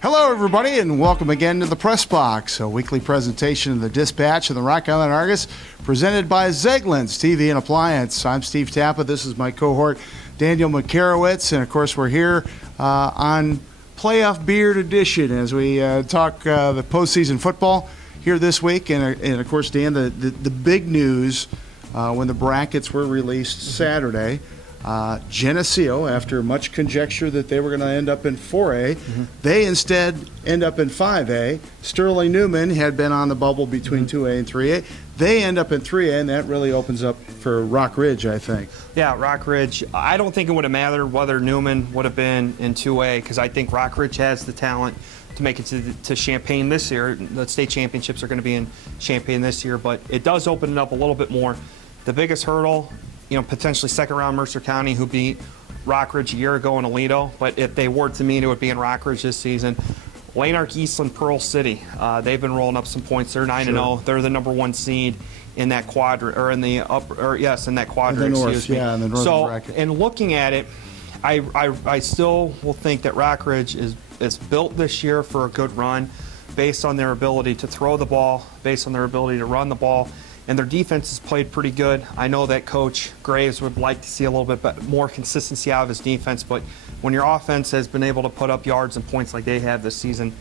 Hello, everybody, and welcome again to the Press Box, a weekly presentation of the Dispatch and the Rock Island Argus, presented by Zeglin's TV and Appliance. I'm Steve Tappa. This is my cohort, Daniel Makarewicz, and of course, we're here on Playoff Beard Edition as we talk the postseason football here this week. And of course, Dan, the big news when the brackets were released Saturday. Geneseo, after much conjecture that they were going to end up in 4A, they instead end up in 5A. Sterling Newman had been on the bubble between 2A and 3A. They end up in 3A, and that really opens up for Rockridge, I think. Yeah, Rockridge. I don't think it would have mattered whether Newman would have been in 2A, because I think Rockridge has the talent to make it to Champaign this year. The state championships are going to be in Champaign this year, but it does open it up a little bit more. The biggest hurdle, potentially second round Mercer County, who beat Rockridge a year ago in Aledo. But if they were to meet, it would be in Rockridge this season. Lanark, Eastland, Pearl City. They've been rolling up some points. They're 9-0. They're the number one seed in that quadrant, or in the upper, in that quadrant. In the north, in the northern bracket. So, in looking at it, I still will think that Rockridge is built this year for a good run, based on their ability to throw the ball, based on their ability to run the ball. And their defense has played pretty good. I know that Coach Graves would like to see a little bit more consistency out of his defense, but when your offense has been able to put up yards and points like they have this season,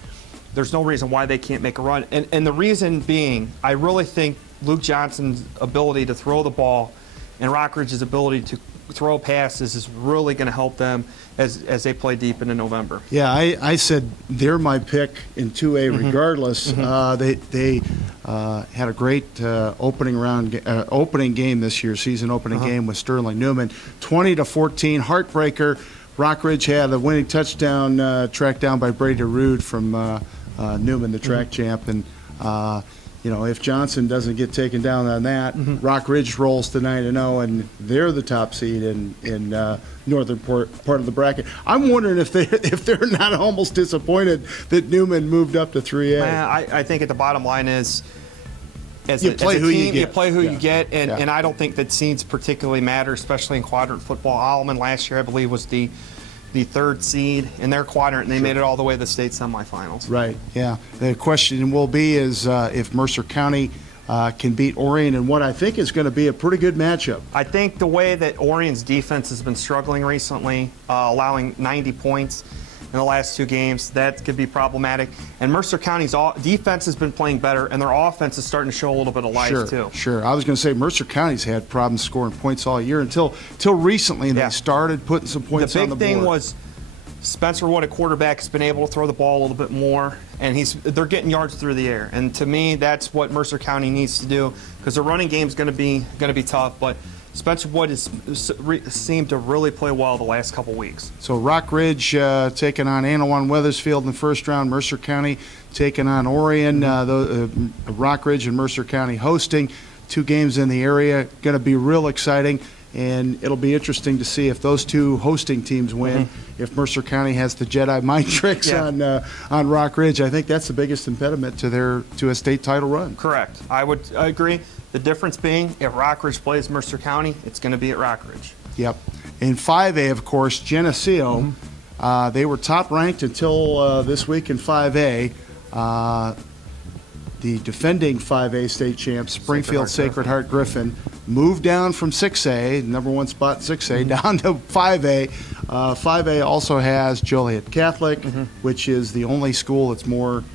there's no reason why they can't make a run. And the reason being, I really think Luke Johnson's ability to throw the ball and Rockridge's ability to throw passes is really going to help them as they play deep into November. Yeah, I said they're my pick in 2A regardless. They had a great opening game this year, season opening game with Sterling Newman, 20-14, heartbreaker. Rockridge had a winning touchdown tracked down by Brady Rude from Newman, the track champ, and if Johnson doesn't get taken down on that, Rockridge rolls to 9-0, and they're the top seed in northern part of the bracket. I'm wondering if they're not almost disappointed that Newman moved up to 3A. I think at the bottom line is, you play who you get, and I don't think that seeds particularly matter, especially in quadrant football. Alleman last year, I believe, was the third seed in their quadrant, and they made it all the way to the state semifinals. Right, yeah. The question will be is if Mercer County can beat Orion in what I think is going to be a pretty good matchup. I think the way that Orion's defense has been struggling recently, allowing 90 points in the last two games, that could be problematic. And Mercer County's defense has been playing better, and their offense is starting to show a little bit of life, too. Sure. I was going to say Mercer County's had problems scoring points all year until recently, and they started putting some points on the board. The big thing was Spencer Wood, a quarterback, has been able to throw the ball a little bit more, and they're getting yards through the air. And to me, that's what Mercer County needs to do, because the running game is going to be tough, but Spencer Wood has seemed to really play well the last couple weeks. So Rockridge taking on Annawan-Wethersfield in the first round. Mercer County taking on Orion. Rockridge and Mercer County hosting. Two games in the area. Going to be real exciting. And it'll be interesting to see if those two hosting teams win. If Mercer County has the Jedi mind tricks on Rockridge, I think that's the biggest impediment to a state title run. Correct. I would agree. The difference being, if Rockridge plays Mercer County, it's going to be at Rockridge. Yep. In 5A, of course, Geneseo, they were top ranked until this week in 5A. The defending 5A state champs, Springfield Sacred Heart Griffin, moved down from 6A, number one spot in 6A, down to 5A. 5A also has Joliet Catholic, which is the only school that's more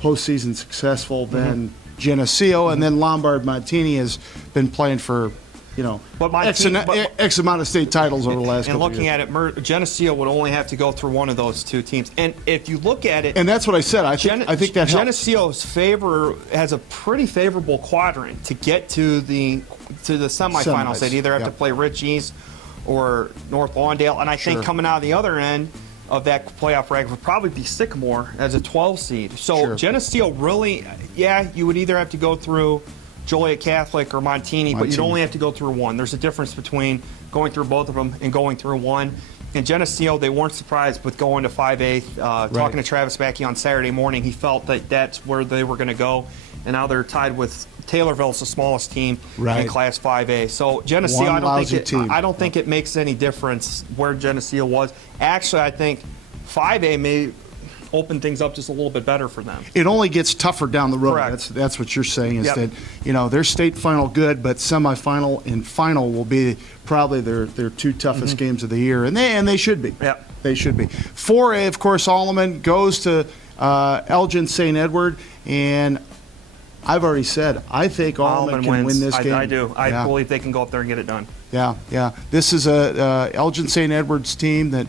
postseason successful than Geneseo, and then Lombard Montini has been playing for X amount of state titles over the last couple of years. And looking at it, Geneseo would only have to go through one of those two teams. And if you look at it, and that's what I said, I think that Geneseo's has a pretty favorable quadrant to get to the semifinals. They'd either have to play Rich East or North Lawndale, and I think coming out of the other end of that playoff bracket would probably be Sycamore as a 12 seed. So Geneseo really, you would either have to go through Joliet Catholic or Montini, but you'd only have to go through one. There's a difference between going through both of them and going through one. In Geneseo, they weren't surprised with going to 5A. Talking to Travis Mackey on Saturday morning, he felt that that's where they were going to go, and now they're tied with Taylorville, is the smallest team in Class 5A. So Geneseo, I don't think it makes any difference where Geneseo was. Actually, I think 5A may open things up just a little bit better for them. It only gets tougher down the road. Correct. That's what you're saying is Yep. that, their state final good, but semifinal and final will be probably their two toughest games of the year, and they should be. Yep. They should be. 4A, of course, Alleman goes to Elgin St. Edward, and I've already said I think Alleman can win this game. I do. I Yeah. believe they can go up there and get it done. Yeah. This is a Elgin St. Edwards team that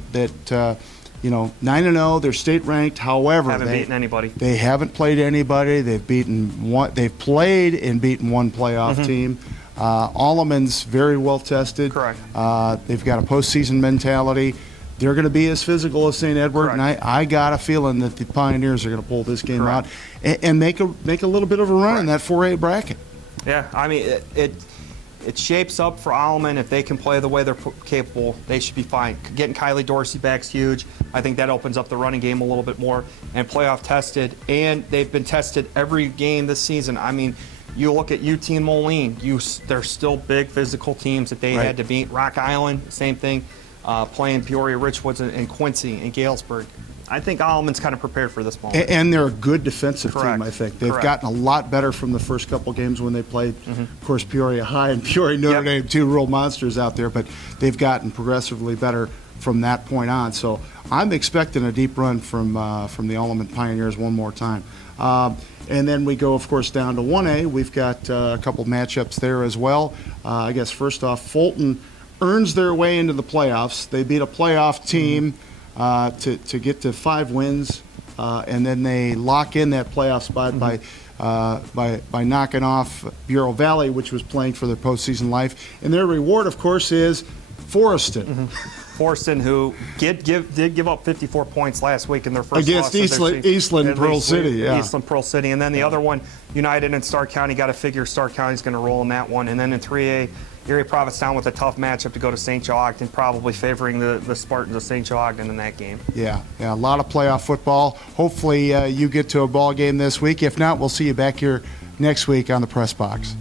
9-0. They're state ranked. However, Haven't beaten anybody. They haven't played anybody. They've beaten one. They've played and beaten one playoff team. Alleman's very well tested. Correct. They've got a postseason mentality. They're going to be as physical as St. Edward, and I got a feeling that the Pioneers are going to pull this game out and make a little bit of a run in that 4A bracket. Yeah, I mean it shapes up for Alleman. If they can play the way they're capable, they should be fine. Getting Kylie Dorsey back's huge. I think that opens up the running game a little bit more. And playoff tested, and they've been tested every game this season. I mean, you look at UT and Moline. They're still big physical teams that they had to beat. Rock Island, same thing. Playing Peoria, Richwoods, and Quincy and Galesburg. I think Alleman's kind of prepared for this moment. And they're a good defensive Correct. team, I think. They've Correct. gotten a lot better from the first couple games when they played, of course, Peoria High and Peoria Notre Dame, two real monsters out there, but they've gotten progressively better from that point on. So I'm expecting a deep run from the Alleman Pioneers one more time. And then we go, of course, down to 1A. We've got a couple matchups there as well. I guess first off, Fulton earns their way into the playoffs. They beat a playoff team to get to 5 wins, and then they lock in that playoff spot by knocking off Bureau Valley, which was playing for their postseason life. And their reward, of course, is Forreston. Forreston, who did give up 54 points last week in their first Against loss Eastland Pearl City, yeah. Eastland Pearl City. And then the other one, United and Stark County, got to figure Stark County's going to roll in that one. And then in 3A, Erie-Prophetstown with a tough matchup to go to St. Joe-Ogden, probably favoring the Spartans of St. Joe-Ogden in that game. Yeah, a lot of playoff football. Hopefully you get to a ball game this week. If not, we'll see you back here next week on the Press Box.